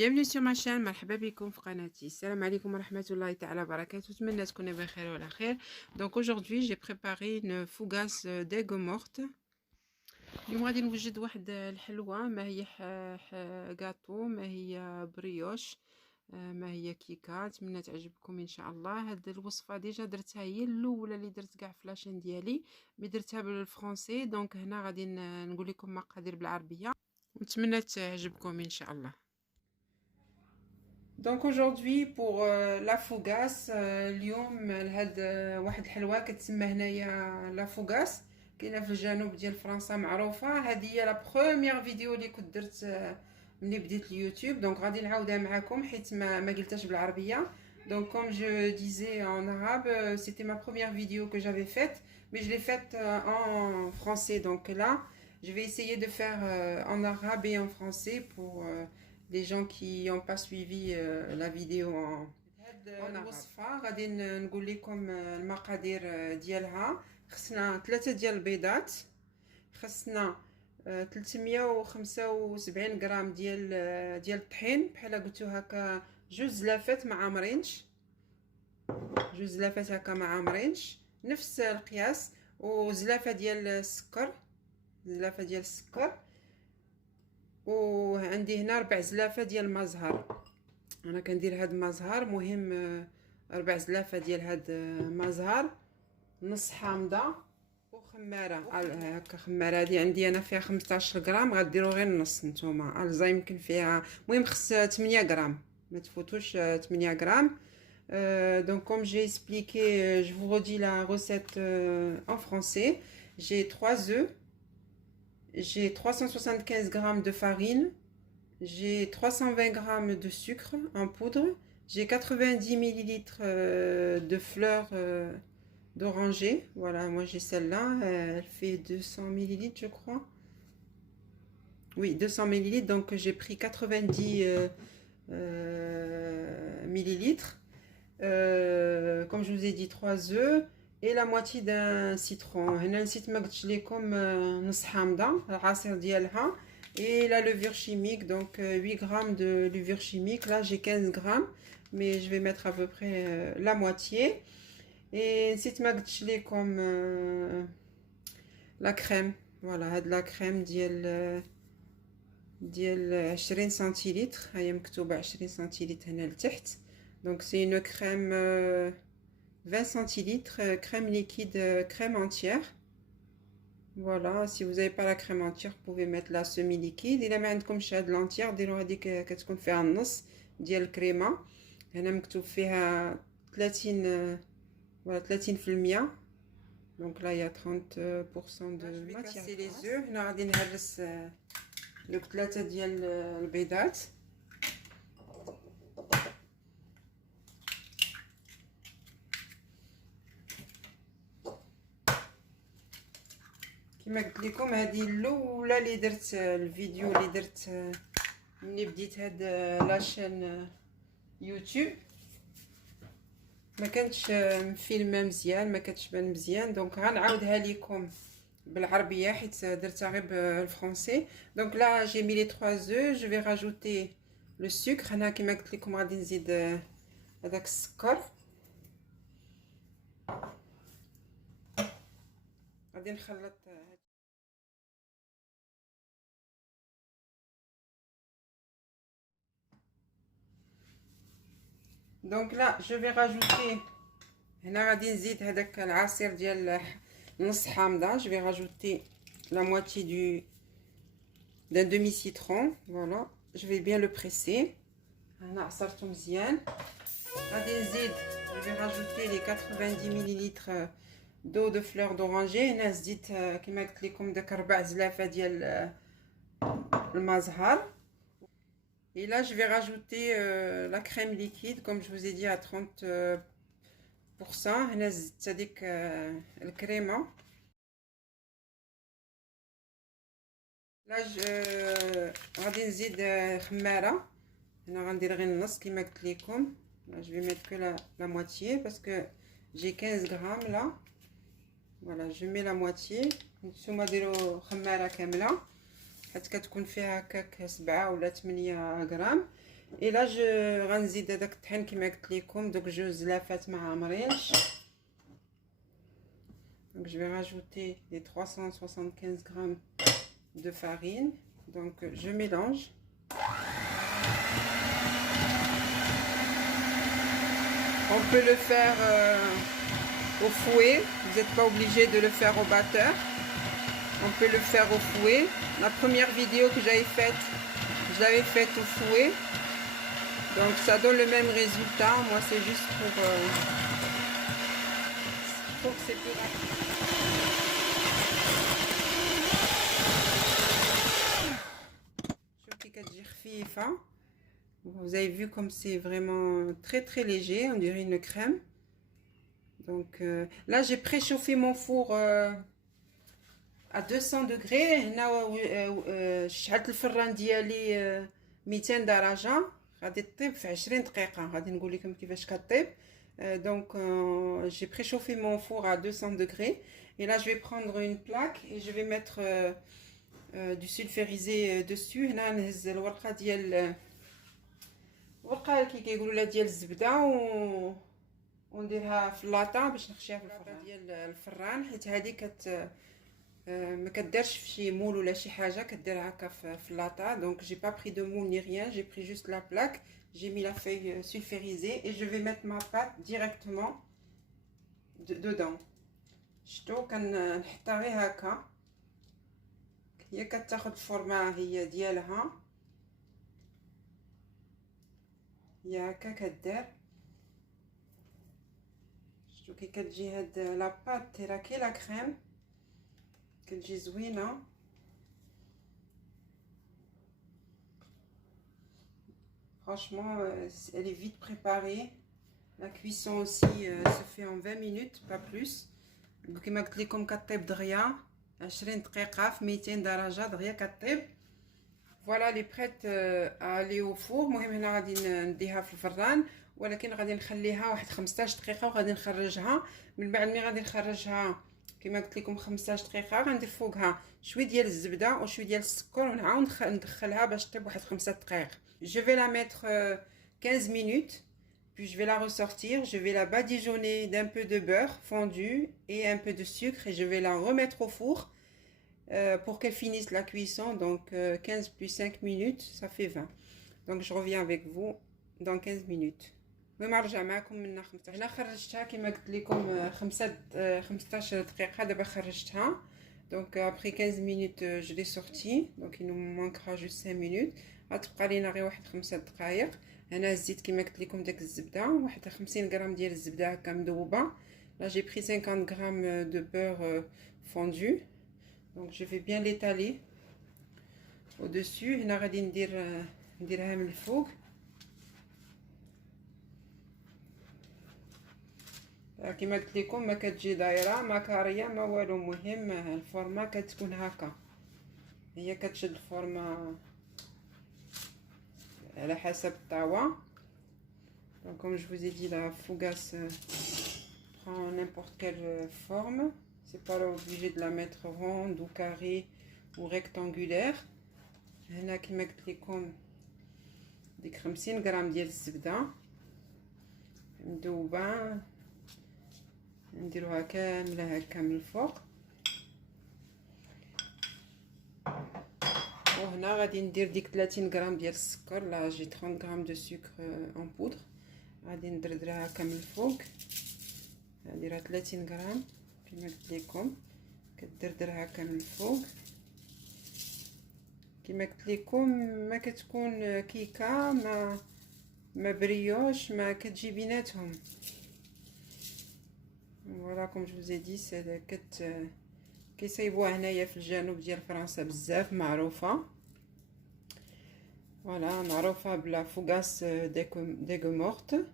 Bienvenue sur ma chaîne, مرحبا بكم في قناتي. السلام عليكم ورحمة الله تعالى وبركاته. أتمنى تكونوا بخير وعلى خير. Donc aujourd'hui j'ai préparé une fougasse d'aigues mortes. اليوم غادي نوجد واحد الحلوة، ما هي غاتو، ما هي بريوش، ما هي كيكه. نتمنى تعجبكم ان شاء الله. هاد الوصفه ديجا درتها، هي الاولى اللي درت كاع في لاشين ديالي، مي درتها بالفرنسي. دونك هنا غادي نقول لكم مقادير بالعربيه، ونتمنى تعجبكم ان شاء الله. Donc aujourd'hui pour la fougasse اليوم لهاد واحد الحلوه كتسمى هنايا لا فوغاس، كاينه في الجنوب ديال فرنسا، معروفه. هذه هي لا بروميير فيديو اللي كنت درت ملي بديت اليوتيوب. دونك غادي نعاودها معكم حيت ما قلتهاش بالعربيه. Donc comme je disais en arabe, c'était ma première vidéo que j'avais faite, mais je l'ai faite en français. Donc là, je vais essayer de faire en arabe et en français pour les gens qui n'ont pas suivi la vidéo en الوصفة. غادي نقول لكم المقادير ديالها. خصنا 3 ديال البيضات، خصنا 375 غرام ديال الطحين، بحال قلتو هكا جوج زلافات ما عامرينش، جوج زلافات هكا ما عامرينش نفس القياس، وزلافه ديال السكر، زلافه ديال السكر، وعندي هنا 4 زلافه ديال المزهر. انا كندير هاد المزهر مهم، 4 زلافه ديال هاد المزهر، نص حامضه، وخماره هكا. خماره هادي عندي انا فيها 15 غرام، غديروا غير النص نتوما. الزا يمكن فيها، المهم خص 8 غرام، ما تفوتوش 8 غرام. Donc comme j'ai expliqué, je vous redis la recette en français. J'ai 3 œufs, j'ai 375 grammes de farine, j'ai 320 grammes de sucre en poudre, j'ai 90 millilitres de fleurs d'oranger. Voilà, moi j'ai celle-là, elle fait 200 millilitres je crois. Oui, 200 millilitres, donc j'ai pris 90 millilitres. Comme je vous ai dit, 3 œufs et la moitié d'un citron. هنا نسيت ما قلتش لكم نص حامضه العصير ديالها، et la levure chimique, donc 8 grammes de levure chimique. Là j'ai 15 grammes, mais je vais mettre à peu près la moitié. Et نسيت ما قلتش لكم la crème. voilà, هاد la crème ديال 20 سنتيلتر، هي مكتوبه 20 سنتيلتر هنا لتحت. Donc c'est une crème 20 centilitres, crème liquide, crème entière. Voilà, si vous n'avez pas la crème entière, vous pouvez mettre la semi-liquide. إلا ما عندكمش هاد l'entière ديروا هذيك كتكون فيها النص ديال الكريمه. هنا مكتوب فيها 30 voilà 30%. Donc là il y a 30% de matière. C'est les œufs. هنا غادي نهرس دوك 3 ديال البيضات. كما قلت لكم هذه الاولى اللي درت الفيديو اللي درت ملي بديت هاد لاشين يوتيوب. ما كانتش مفيلمه مزيان، ما كانتش بان مزيان. دونك غنعاودها لكم بالعربيه حيت درتها غير بالفرنسي. دونك لا جي مي لي 3 œufs, je vais rajouter le sucre. هنا كما قلت لكم غادي نزيد هذاك السكر، غادي نخلط. Donc là je vais rajouter هنا غادي نزيد هذاك العصير ديال نص حامضه. je vais rajouter la moitié d'un demi citron. voilà, je vais bien le presser. هنا عصرته مزيان. غادي نزيد je vais rajouter les 90 millilitres d'eau de fleur d'oranger. هنا زدت كما قلت لكم داك 4 زلافه ديال المزهر. Et là, je vais rajouter la crème liquide, comme je vous ai dit, à 30%. هنا زدت هذيك الكريمة. là غادي نزيد خمارة. هنا غندير غير النص كما قلت لكم. je vais mettre que la moitié parce que j'ai 15 grammes là. voilà, je mets la moitié. نتوما ديروا خمارة كاملة حيت كتكون فيها هكاك 7 ولا 8 غرام. Et là je غنزيد هذاك الطحين كما قلت لكم دوك 2 زلافات ما عامرينش. Donc je vais rajouter les 375 grammes de farine. Donc je mélange. On peut le faire au fouet, vous n'êtes pas obligé de le faire au batteur. On peut le faire au fouet. La première vidéo que j'avais faite, je l'avais faite au fouet. Donc ça donne le même résultat. Moi c'est juste pour que c'est plus rapide. Vous avez vu comme c'est vraiment très très léger, on dirait une crème. Donc là j'ai préchauffé mon four à 200 degrés. هنا شعلت الفران ديالي 200 درجة. غادي تطيب في 20 دقيقة. غادي نقول لكم كيفاش كطيب. Donc j'ai préchauffé mon four à 200 degrés. Et là je vais prendre une plaque et je vais mettre du sulfurisé dessus. هنا نهز الورقة ديال ورقة كي كيقولوا لها ديال الزبدة ونديرها في اللاطا باش نخشيها في الفران ديال الفران، حيت هذه ما كديرش في شي مول ولا شي حاجه، كديرها هكا في اللاطا. دونك j'ai pas pris de moule ni rien, j'ai pris juste la plaque, j'ai mis la feuille sulfurisée et je vais mettre ma pâte directement dedans. شتو كنحطها غير هكا، هي كتاخد الفورمه هي ديالها، هي هكا كدير. شتو كي كتجي هاد لا بات راه كي لا كريم كتجي زوينه. Franchement, elle est vite préparée. La cuisson aussi se fait en 20 minutes, pas plus. كما قلت لكم كطيب دغيا 20 دقيقه في 200 درجه دغيا كطيب. فوالا لي بريت الي او فور. المهم هنا غادي نديها في الفران، ولكن غادي نخليها واحد 15 دقيقه وغادي نخرجها. من بعد ملي غادي نخرجها كما قلت لكم 15 دقيقه غندير فوقها شويه ديال الزبده وشويه ديال السكر ونعاود ندخلها باش طيب واحد 5 دقائق. Je vais la mettre 15 minutes, puis je vais la ressortir, je vais la badigeonner d'un peu de beurre fondu et un peu de sucre et je vais la remettre au four pour qu'elle finisse la cuisson. Donc 15 plus 5 minutes, ça fait 20. Donc je reviens avec vous dans 15 minutes. المهم نرجع معكم من 15. انا خرجتها كما قلت لكم 15 دقيقه دابا خرجتها. Donc après 15 minutes je l'ai sortie. Donc il nous manquera juste 5 minutes. غتبقى لينا غير واحد 5 دقائق. هنا زيت كما قلت لكم داك الزبده، واحد 50 غرام ديال الزبده هكا مذوبه. Là j'ai pris 50 grammes de beurre fondu. Donc je vais bien l'étaler au dessus. هنا غادي نديرها من الفوق. كما قلت لكم ما كتجي دايره ما كاريه ما والو، مهم الفورمه كتكون هكا، هي كتشد الفورمه على حسب الطاوه. Donc comme je vous ai dit, la fougasse prend n'importe quelle forme, c'est pas obligé de la mettre ronde ou carrée ou rectangulaire. هنا كما قلت لكم ديك 50 غرام ديال الزبده مذوبه نديروها كامله هكا من الفوق. وهنا غادي ندير ديك 30 غرام ديال السكر. لا جي 30 غرام دو سكر اون بودر، غادي ندردرها هكا من الفوق. نديرها 30 غرام كما قلت لكم، كدردرها هكا من الفوق. كما قلت لكم ما كتكون كيكه ما بريوش، ما كتجي بيناتهم. فوالا كوم جو vous ai dit سي كيصايبوها هنايا في الجنوب ديال فرنسا بزاف معروفه. فوالا معروفه بلا فوغاس ديغو مورت.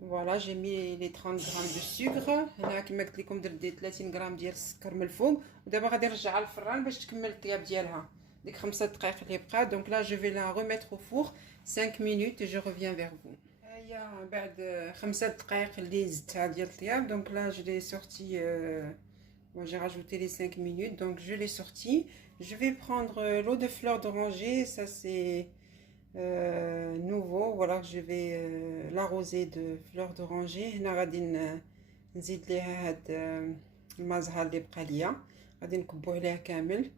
فوالا جي مي لي 30 غرام دو سكر. هنا كما قلت لكم درت 30 غرام ديال السكر من الفوق، ودابا غادي نرجعها للفران باش تكمل الطياب ديالها ديك 5 دقائق اللي بقات. دونك لا جو في لا remettre au four 5 minutes et je reviens vers vous. هيا بعد 5 دقائق اللي زدتها ديال الطياب. دونك لا جو لي سورتي. Bon, j'ai rajouté les 5 minutes, donc je l'ai sorti. Je vais prendre l'eau de fleur d'oranger. Ça, c'est nouveau. Voilà, je vais l'arroser de fleurs d'oranger. هنا غادي نزيد ليها هاد المزهر اللي بقى ليا، غادي نكبو عليه كامل.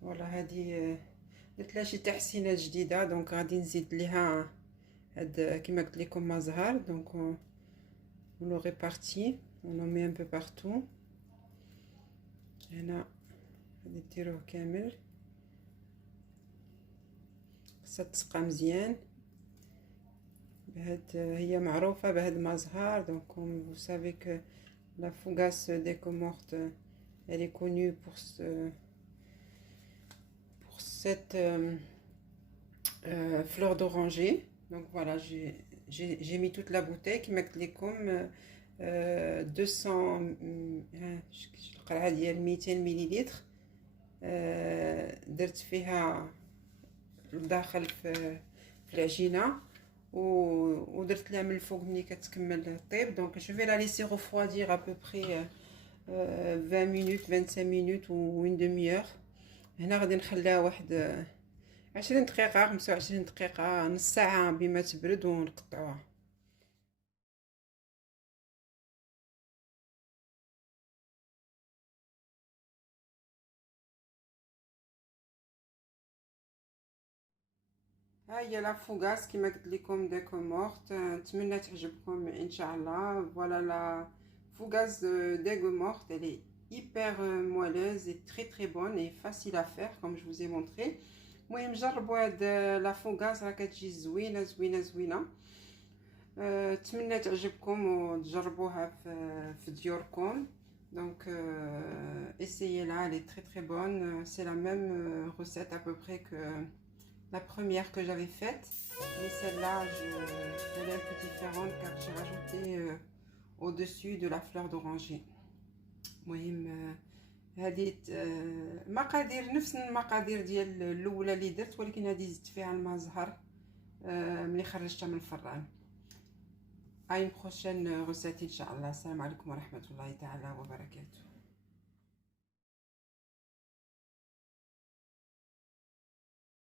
فوالا هادي درت لها شي تحسينات جديده، دونك غادي نزيد ليها هاد كيما قلت لكم مزهر. دونك on le répartit, on en met un peu partout. هنا غادي ديروه كامل، خاصها تسقى مزيان بهاد. هي معروفه بهاد المزهر. دونك vous savez que la fougasse d'Aigues Mortes elle est connue pour cette fleur d'oranger. Donc voilà, j'ai mis toute la bouteille qui m'a clé comme 200 القرعه ديال 200 مليلتر. درت فيها الداخل في العجينه ودرت لها من الفوق ملي كتكمل الطيب. دونك جو في لا ليسي refroidir à peu près 20 minutes 25 minutes ou une demi-heure. هنا غادي نخليها واحد 20 دقيقه 25 دقيقه نص ساعه بما تبرد ونقطعوها. ها هي لا فوغاس كيما قلت لكم ديك مورت. نتمنى تعجبكم ان شاء الله. فوالا لا fougasse d'Aigues Mortes, elle est hyper moelleuse et très bonne et facile à faire comme je vous ai montré. المهم جربوا هاد لا فوغاس راه كتجي زوينه زوينه زوينه. نتمنى تعجبكم وتجربوها في ديوركم. Donc essayez-la, elle est très bonne. C'est la même recette à peu près que la première que j'avais faite, mais celle-là elle est un peu différente car j'ai rajouté au-dessus de la fleur d'oranger. المهم هذه مقادير نفس المقادير ديال الاولى اللي درت، ولكن هذه زدت فيها المزهر ملي خرجتها من الفران. à une prochaine recette ان شاء الله. السلام عليكم ورحمه الله تعالى وبركاته.